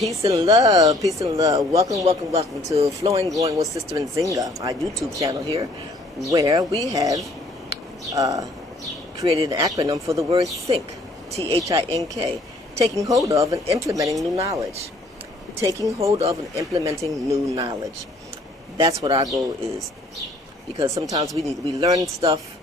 Peace and love, peace and love. Welcome, welcome, welcome to Flowing Growing with Sister Nzinga, our YouTube channel here, where we have created an acronym for the word THINK, T-H-I-N-K, taking hold of and implementing new knowledge. Taking hold of and implementing new knowledge. That's what our goal is, because sometimes we learn stuff,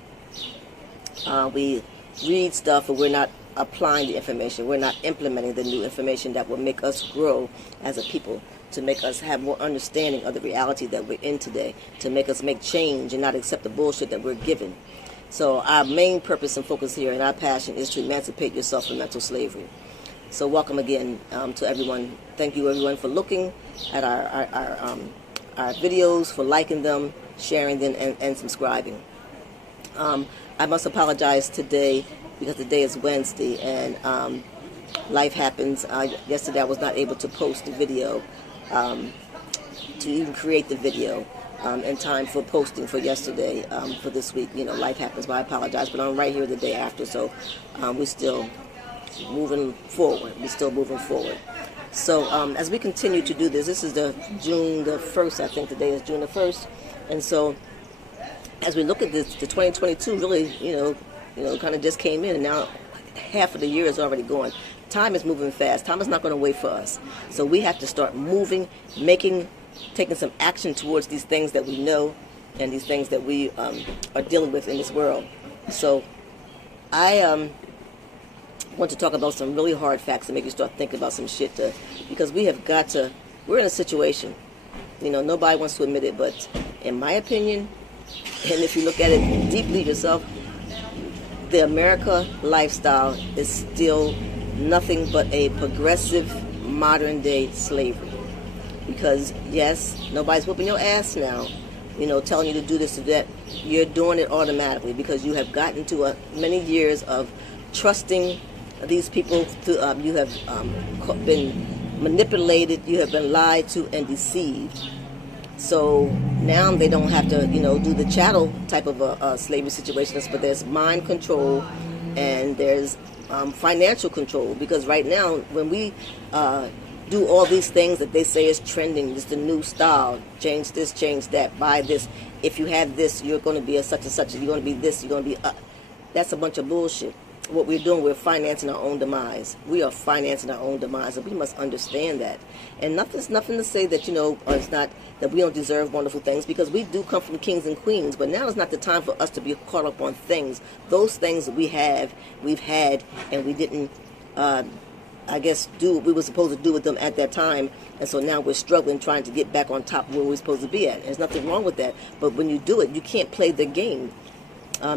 we read stuff, but we're not applying the information. We're not implementing the new information that will make us grow as a people, to make us have more understanding of the reality that we're in today, to make us make change and not accept the bullshit that we're given. So our main purpose and focus here and our passion is to emancipate yourself from mental slavery. So welcome again to everyone. Thank you everyone for looking at our videos, for liking them, sharing them, and subscribing. I must apologize today because today is Wednesday and life happens. Yesterday I was not able to post the video, to even create the video in time for posting for yesterday, for this week. You know, life happens, but I apologize. But I'm right here the day after, so we're still moving forward. We're still moving forward. So as we continue to do this is the June the 1st, I think today is June the 1st. And so as we look at this, the 2022 really, you know, kind of just came in, and now half of the year is already gone. Time is moving fast. Time is not going to wait for us. So we have to start moving, taking some action towards these things that we know and these things that we are dealing with in this world. So I want to talk about some really hard facts to make you start thinking about some shit, because we're in a situation, you know, nobody wants to admit it, but in my opinion, and if you look at it deeply yourself, the America lifestyle is still nothing but a progressive modern day slavery. Because yes, nobody's whooping your ass now, you know, telling you to do this or that. You're doing it automatically because you have gotten to many years of trusting these people. You have been manipulated, you have been lied to and deceived. So now they don't have to, you know, do the chattel type of a slavery situation, but there's mind control and there's financial control. Because right now, when we do all these things that they say is trending, this is the new style, change this, change that, buy this. If you have this, you're going to be a such and such. You're going to be this. You're going to be. That's a bunch of bullshit. What we're doing, we're financing our own demise. We are financing our own demise, and we must understand that. And nothing to say that, you know, it's not that we don't deserve wonderful things, because we do come from kings and queens. But now is not the time for us to be caught up on things. Those things that we've had, and we didn't, I guess, do what we were supposed to do with them at that time. And so now we're struggling, trying to get back on top of where we're supposed to be at. There's nothing wrong with that. But when you do it, you can't play the game.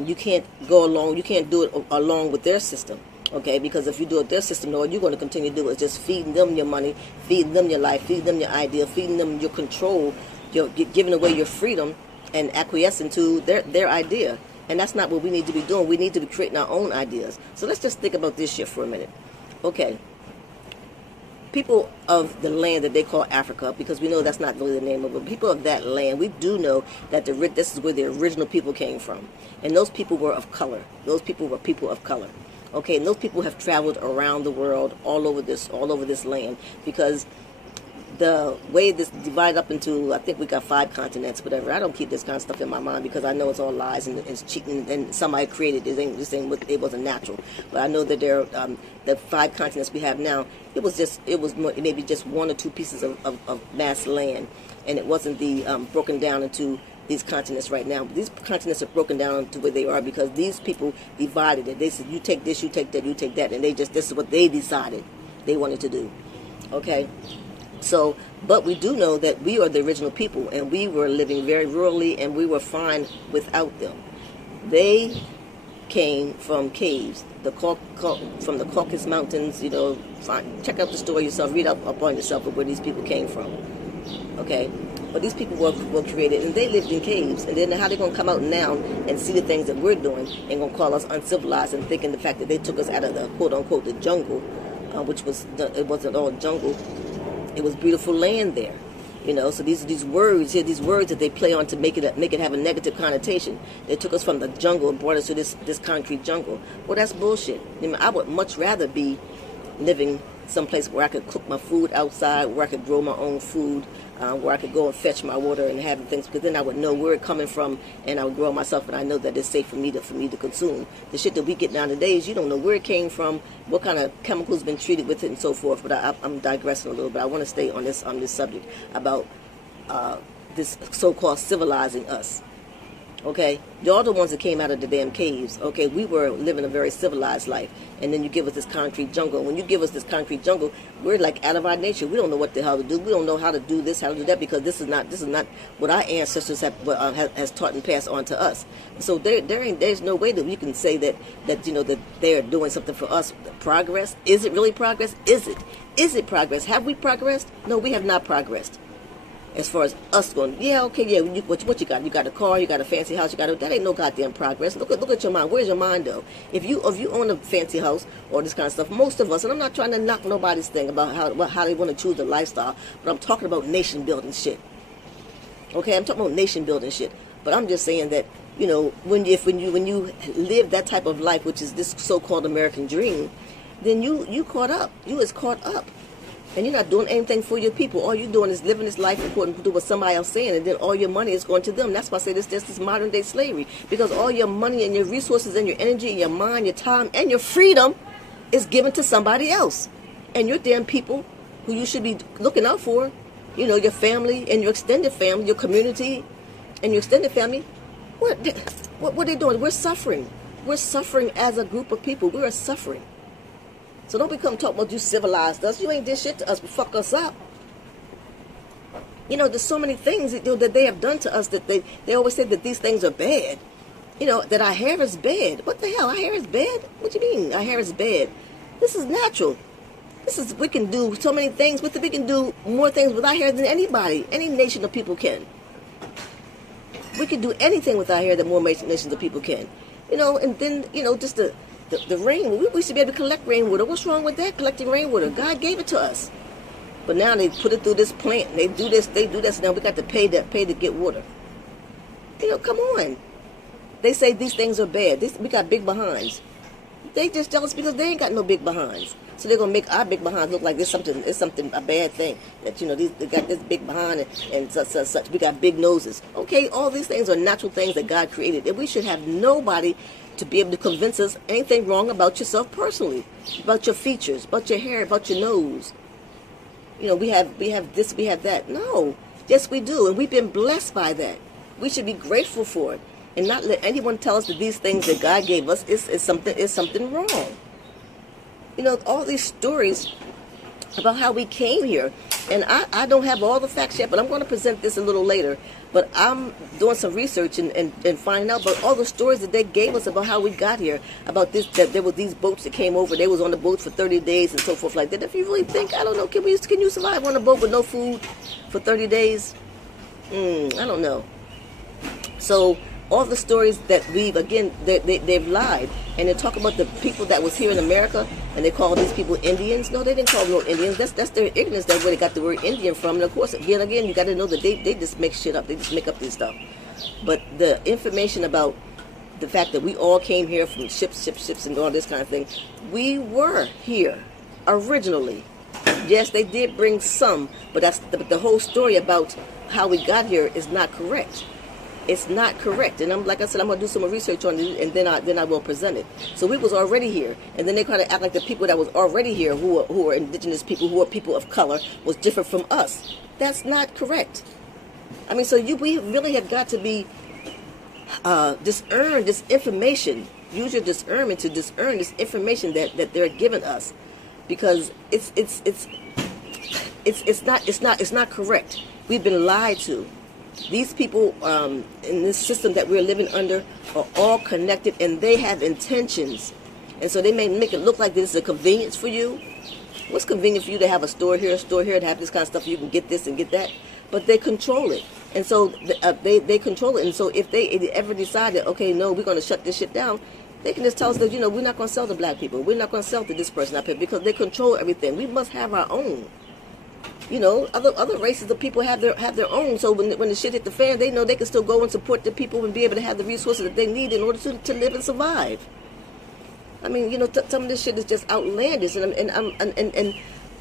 You can't go along. You can't do it along with their system, okay? Because if you do it their system, all you're going to continue to do is just feeding them your money, feeding them your life, feeding them your idea, feeding them your control, you're giving away your freedom and acquiescing to their idea. And that's not what we need to be doing. We need to be creating our own ideas. So let's just think about this shit for a minute. Okay. People of the land that they call Africa, because we know that's not really the name of it, people of that land, we do know that this is where the original people came from. And those people were of color. Those people were people of color. Okay, and those people have traveled around the world, all over this land, because the way this divided up into, I think we got 5 continents, whatever. I don't keep this kind of stuff in my mind because I know it's all lies and it's cheating and somebody created this. It wasn't natural. But I know that the 5 continents we have now, it was maybe just 1 or 2 pieces of mass land, and it wasn't the broken down into these continents right now. These continents are broken down to where they are because these people divided it. They said, you take this, you take that, you take that, and this is what they decided they wanted to do. Okay? So, but we do know that we are the original people, and we were living very rurally, and we were fine without them. They came from caves, from the Caucasus Mountains. You know, check out the story yourself, read up on yourself of where these people came from. Okay, but these people were created, and they lived in caves. And then how they gonna come out now and see the things that we're doing and gonna call us uncivilized and thinking the fact that they took us out of the quote unquote the jungle, which it wasn't all jungle. It was beautiful land there, you know. So these words here, these words that they play on to make it have a negative connotation. They took us from the jungle and brought us to this concrete jungle. Well, that's bullshit. I mean, I would much rather be living someplace where I could cook my food outside, where I could grow my own food, where I could go and fetch my water and have things, because then I would know where it's coming from, and I would grow it myself, and I know that it's safe for me to consume. The shit that we get nowadays, you don't know where it came from, what kind of chemicals been treated with it, and so forth. But I'm digressing a little bit. I want to stay on this subject about this so-called civilizing us. Okay, y'all the ones that came out of the damn caves. Okay, we were living a very civilized life, and then you give us this concrete jungle. When you give us this concrete jungle, we're like out of our nature. We don't know what the hell to do. We don't know how to do this, how to do that, because this is not what our ancestors has taught and passed on to us. So there's no way that we can say that they're doing something for us. Progress? Is it really progress? Is it progress? Have we progressed? No, we have not progressed. As far as us going, yeah, okay, yeah. What you got? You got a car, you got a fancy house, that ain't no goddamn progress. Look at your mind. Where's your mind though? If you own a fancy house or this kind of stuff, most of us, and I'm not trying to knock nobody's thing about how they want to choose a lifestyle, but I'm talking about nation building shit. Okay, I'm talking about nation building shit. But I'm just saying that when you live that type of life, which is this so-called American dream, then you caught up. You is caught up. And you're not doing anything for your people. All you're doing is living this life according to what somebody else saying, and then all your money is going to them. That's why I say this modern day slavery, because all your money and your resources and your energy and your mind, your time, and your freedom is given to somebody else. And your damn people, who you should be looking out for, your family and your extended family, your community and your extended family, what are they doing? We're suffering. We're suffering as a group of people. We are suffering. So don't become talking about you civilized us. You ain't did shit to us, but fuck us up. There's so many things that they have done to us that they always say that these things are bad. That our hair is bad. What the hell? Our hair is bad? What do you mean our hair is bad? This is natural. We can do so many things with it. We can do more things with our hair than anybody. Any nation of people can. We can do anything with our hair that more nations of people can. And then, just the rain, we should be able to collect rainwater. What's wrong with that, collecting rainwater? God gave it to us. But now they put it through this plant. They do this. Now we got to pay to get water. Come on. They say these things are bad. We got big behinds. They just jealous because they ain't got no big behinds. So they're going to make our big behinds look like it's something, a bad thing. That, they got this big behind and such. We got big noses. Okay, all these things are natural things that God created. And we should have nobody to be able to convince us anything wrong about yourself personally, about your features, about your hair, about your nose. We have this, we have that. No, yes we do, and we've been blessed by that. We should be grateful for it, and not let anyone tell us that these things that God gave us is something wrong. All these stories about how we came here, and I don't have all the facts yet, but I'm going to present this a little later. But I'm doing some research and finding out about all the stories that they gave us about how we got here, about this, that there were these boats that came over, they was on the boats for 30 days and so forth like that. If you really think, I don't know, can you survive on a boat with no food for 30 days? I don't know. So all the stories that they've lied, and they talk about the people that was here in America, and they call these people Indians. No, they didn't call them no Indians. That's their ignorance. That's where they got the word Indian from. And of course, again, you got to know that they just make shit up. They just make up this stuff. But the information about the fact that we all came here from ships, and all this kind of thing, we were here originally. Yes, they did bring some, but the whole story about how we got here is not correct. It's not correct, and like I said, I'm gonna do some more research on it, and then I will present it. So we was already here, and then they kind of act like the people that was already here, who are indigenous people, who are people of color, was different from us. That's not correct. I mean, we really have got to be discern this information. Use your discernment to discern this information that they're giving us, because it's not correct. We've been lied to. These people in this system that we're living under are all connected, and they have intentions. And so they may make it look like this is a convenience for you. What's convenient for you to have a store here, to have this kind of stuff, you can get this and get that? But they control it. And so they control it. And so if they ever decide that, okay, no, we're going to shut this shit down, they can just tell us that, we're not going to sell to black people. We're not going to sell to this person up here, because they control everything. We must have our own. Other races of people have their own. So when the shit hit the fan, they know they can still go and support the people and be able to have the resources that they need in order to live and survive. I mean, some of this shit is just outlandish, and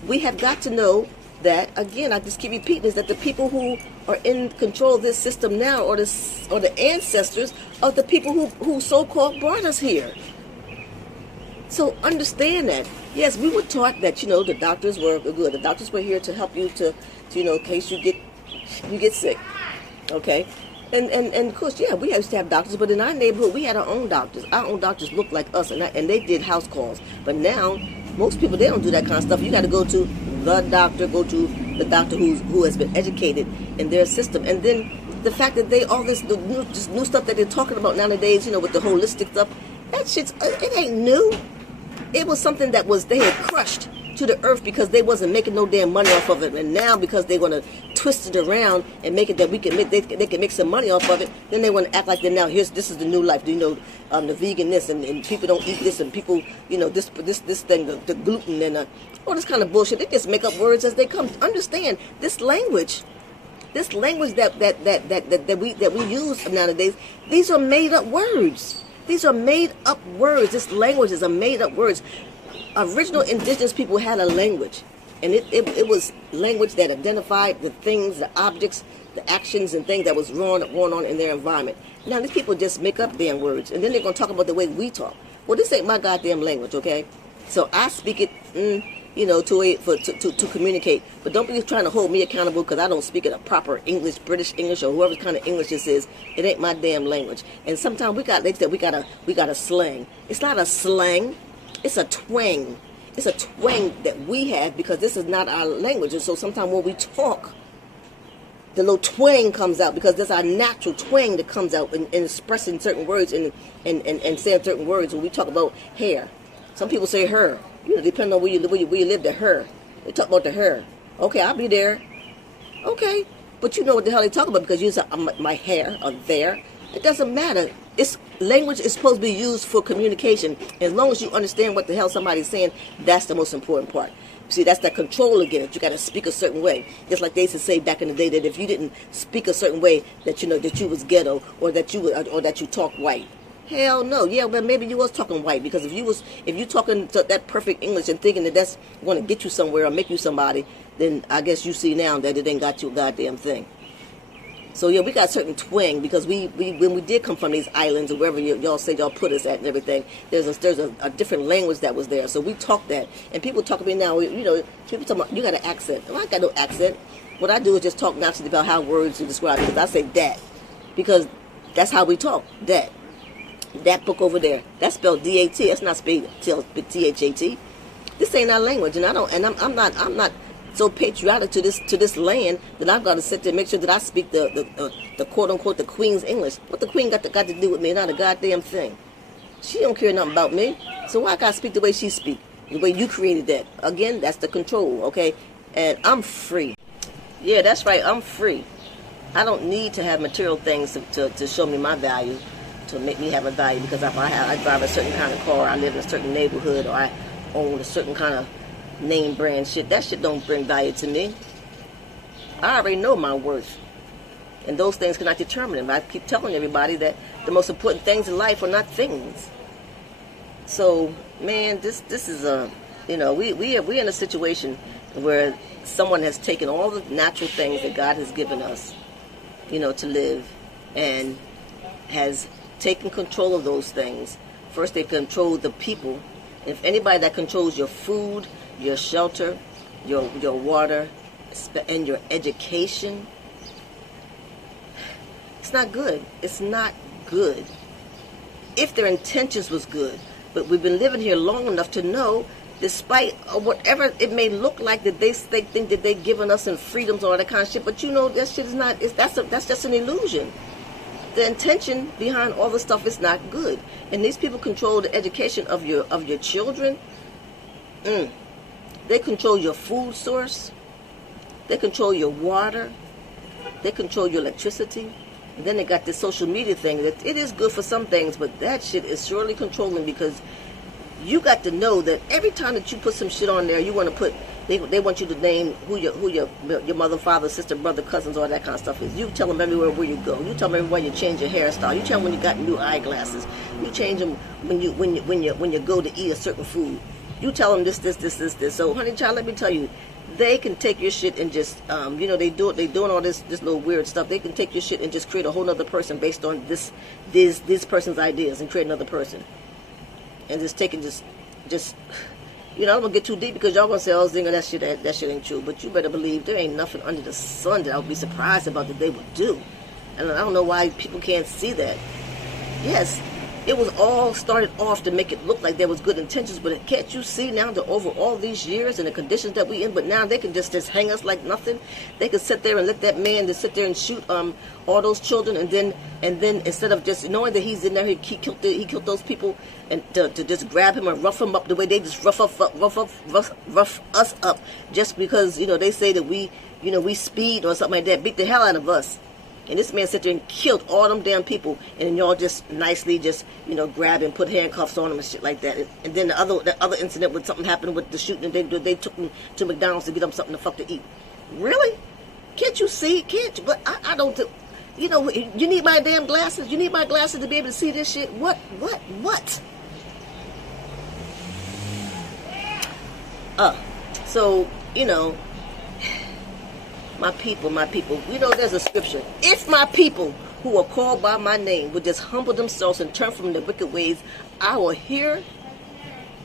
we have got to know that, again, I just keep repeating, is that the people who are in control of this system now are the ancestors of the people who so-called brought us here. So understand that. Yes, we were taught that, the doctors were good. The doctors were here to help you to in case you get sick. Okay? And of course, yeah, we used to have doctors, but in our neighborhood, we had our own doctors. Our own doctors looked like us, and they did house calls. But now, most people, they don't do that kind of stuff. You got to go to the doctor, go to the doctor who has been educated in their system. And then the fact that this new stuff that they're talking about nowadays, with the holistic stuff, that shit's, it ain't new. It was something that they had crushed to the earth because they wasn't making no damn money off of it, and now because they want to twist it around and make it that they can make some money off of it, then they want to act like this is the new life. The vegan this and people don't eat this, and people this thing, the gluten and all this kind of bullshit. They just make up words as they come. Understand this language that we use nowadays. These are made up words. These are made up words. This language is a made up words. Original indigenous people had a language, and it was language that identified the things, the objects, the actions and things that was going on in their environment. Now these people just make up damn words, and then they're going to talk about the way we talk. Well, this ain't my goddamn language, okay? So I speak it, to communicate. But don't be trying to hold me accountable because I don't speak it a proper English, British English, or whoever kind of English this is. It ain't my damn language. And sometimes we got a slang. It's not a slang. It's a twang. It's a twang that we have because this is not our language. And so sometimes when we talk, the little twang comes out because that's our natural twang that comes out in expressing certain words and saying certain words. When we talk about hair, some people say her. Depending on where you live, the her. They talk about the her. Okay, I'll be there. Okay, but you know what the hell they talk about because you say my hair or there. It doesn't matter. Language is supposed to be used for communication. As long as you understand what the hell somebody's saying, that's the most important part. See, that's that control again. You got to speak a certain way. Just like they used to say back in the day that if you didn't speak a certain way, that that you was ghetto or that you talk white. Hell no. Yeah, but maybe you was talking white because if you talking to that perfect English and thinking that that's going to get you somewhere or make you somebody, then I guess you see now that it ain't got you a goddamn thing. So yeah, we got a certain twang because we when we did come from these islands or wherever y'all say y'all put us at and everything, there's a different language that was there. So we talk that, and people talk to me now. People talk about you got an accent. Well, I got no accent. What I do is just talk naturally about how words to describe it. Because I say that because that's how we talk. That book over there, that's spelled D-A-T. That's not spelled T-H-A-T. This ain't our language, and I'm not so patriotic to this land that I've got to sit there and make sure that I speak the quote unquote the Queen's English. What the Queen got to do with me? Not a goddamn thing. She don't care nothing about me. So why I gotta speak the way she speak? The way you created that. Again, that's the control, okay? And I'm free. Yeah, that's right. I'm free. I don't need to have material things to show me my value, to make me have a value, because if I drive a certain kind of car, I live in a certain neighborhood, or I own a certain kind of name brand shit, that shit don't bring value to me. I already know my worth, and those things cannot determine it. I keep telling everybody that the most important things in life are not things. So man, this is we're in a situation where someone has taken all the natural things that God has given us, to live, and has taken control of those things. First, they control the people. If anybody that controls your food, your shelter, your water, and your education, it's not good. It's not good. If their intentions was good, but we've been living here long enough to know, despite whatever it may look like that they think that they've given us in freedoms and all that kind of shit, but that shit is not. That's just an illusion. The intention behind all the stuff is not good, and these people control the education of your children. They control your food source. They control your water. They control your electricity. And then they got this social media thing that it is good for some things, but that shit is surely controlling, because you got to know that every time that you put some shit on there, you want to put. They want you to name who your mother, father, sister, brother, cousins, all that kind of stuff is. You tell them everywhere where you go. You tell them everywhere you change your hairstyle. You tell them when you got new eyeglasses. You change them when you go to eat a certain food. You tell them this. So, honey child, let me tell you, they can take your shit and just, they doing all this little weird stuff. They can take your shit and just create a whole other person based on this person's ideas and create another person. And just taking just, I don't gonna get too deep because y'all gonna say, oh, Zinger, that shit ain't true. But you better believe there ain't nothing under the sun that I would be surprised about that they would do. And I don't know why people can't see that. Yes, it was all started off to make it look like there was good intentions, but can't you see now that over all these years and the conditions that we in, but now they can just hang us like nothing. They can sit there and let that man just sit there and shoot all those children, and then instead of just knowing that he's in there, he killed those people, and to just grab him and rough him up the way they just rough us up just because they say that we speed or something like that, beat the hell out of us. And this man sat there and killed all them damn people, and y'all just nicely grab and put handcuffs on them and shit like that. And then the other incident when something happened with the shooting, and they took them to McDonald's to get them something to fuck to eat. Really? Can't you see? Can't you? But I don't. You need my damn glasses. You need my glasses to be able to see this shit. What? So my people, there's a scripture. If my people who are called by my name would just humble themselves and turn from their wicked ways, I will hear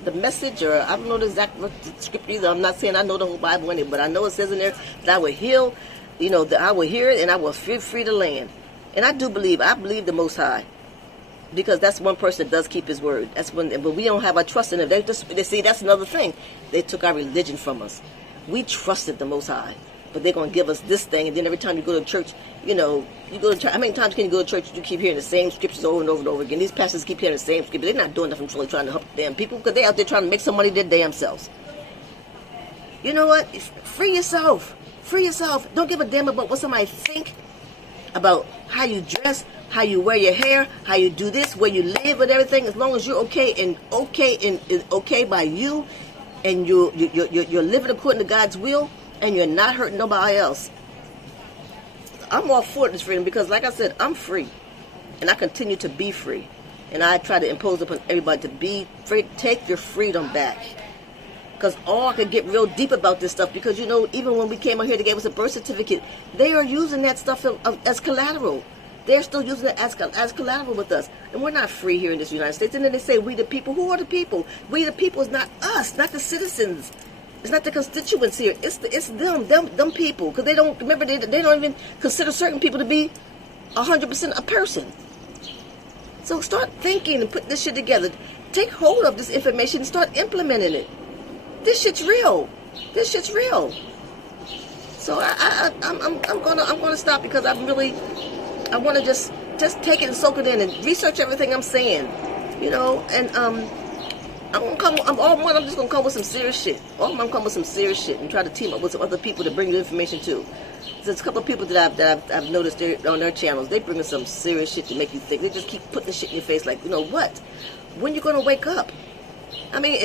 the message, or I don't know the exact scripture either. I'm not saying I know the whole Bible in it, but I know it says in there that I will heal, that I will hear it and I will free the land. And I believe the Most High. Because that's one person that does keep his word. But we don't have our trust in him. They see, that's another thing. They took our religion from us. We trusted the Most High. But they're going to give us this thing, and then every time you go to church, you go to church. How many times can you go to church? You keep hearing the same scriptures over and over and over again. These pastors keep hearing the same scriptures. They're not doing nothing really trying to help the damn people, because they're out there trying to make some money their damn selves. You know what? Free yourself. Free yourself. Don't give a damn about what somebody think about how you dress, how you wear your hair, how you do this, where you live, and everything. As long as you're okay by you, and you're living according to God's will, and you're not hurting nobody else. I'm all for this freedom because, like I said, I'm free. And I continue to be free. And I try to impose upon everybody to be free. Take your freedom back. Because I could get real deep about this stuff because, even when we came out here, they gave us a birth certificate. They are using that stuff as collateral. They're still using it as collateral with us. And we're not free here in this United States. And then they say, we the people. Who are the people? We the people is not us, not the citizens. It's not the constituents here. It's them people. Because they don't even consider certain people to be 100% a person. So start thinking and put this shit together. Take hold of this information and start implementing it. This shit's real. So I'm gonna stop because I want to just take it and soak it in and research everything I'm saying. And I'm just gonna come with some serious shit. I'm gonna come with some serious shit and try to team up with some other people to bring the information too. There's a couple of people that I've noticed on their channels. They bring some serious shit to make you think. They just keep putting the shit in your face, like, what? When you gonna wake up? I mean, and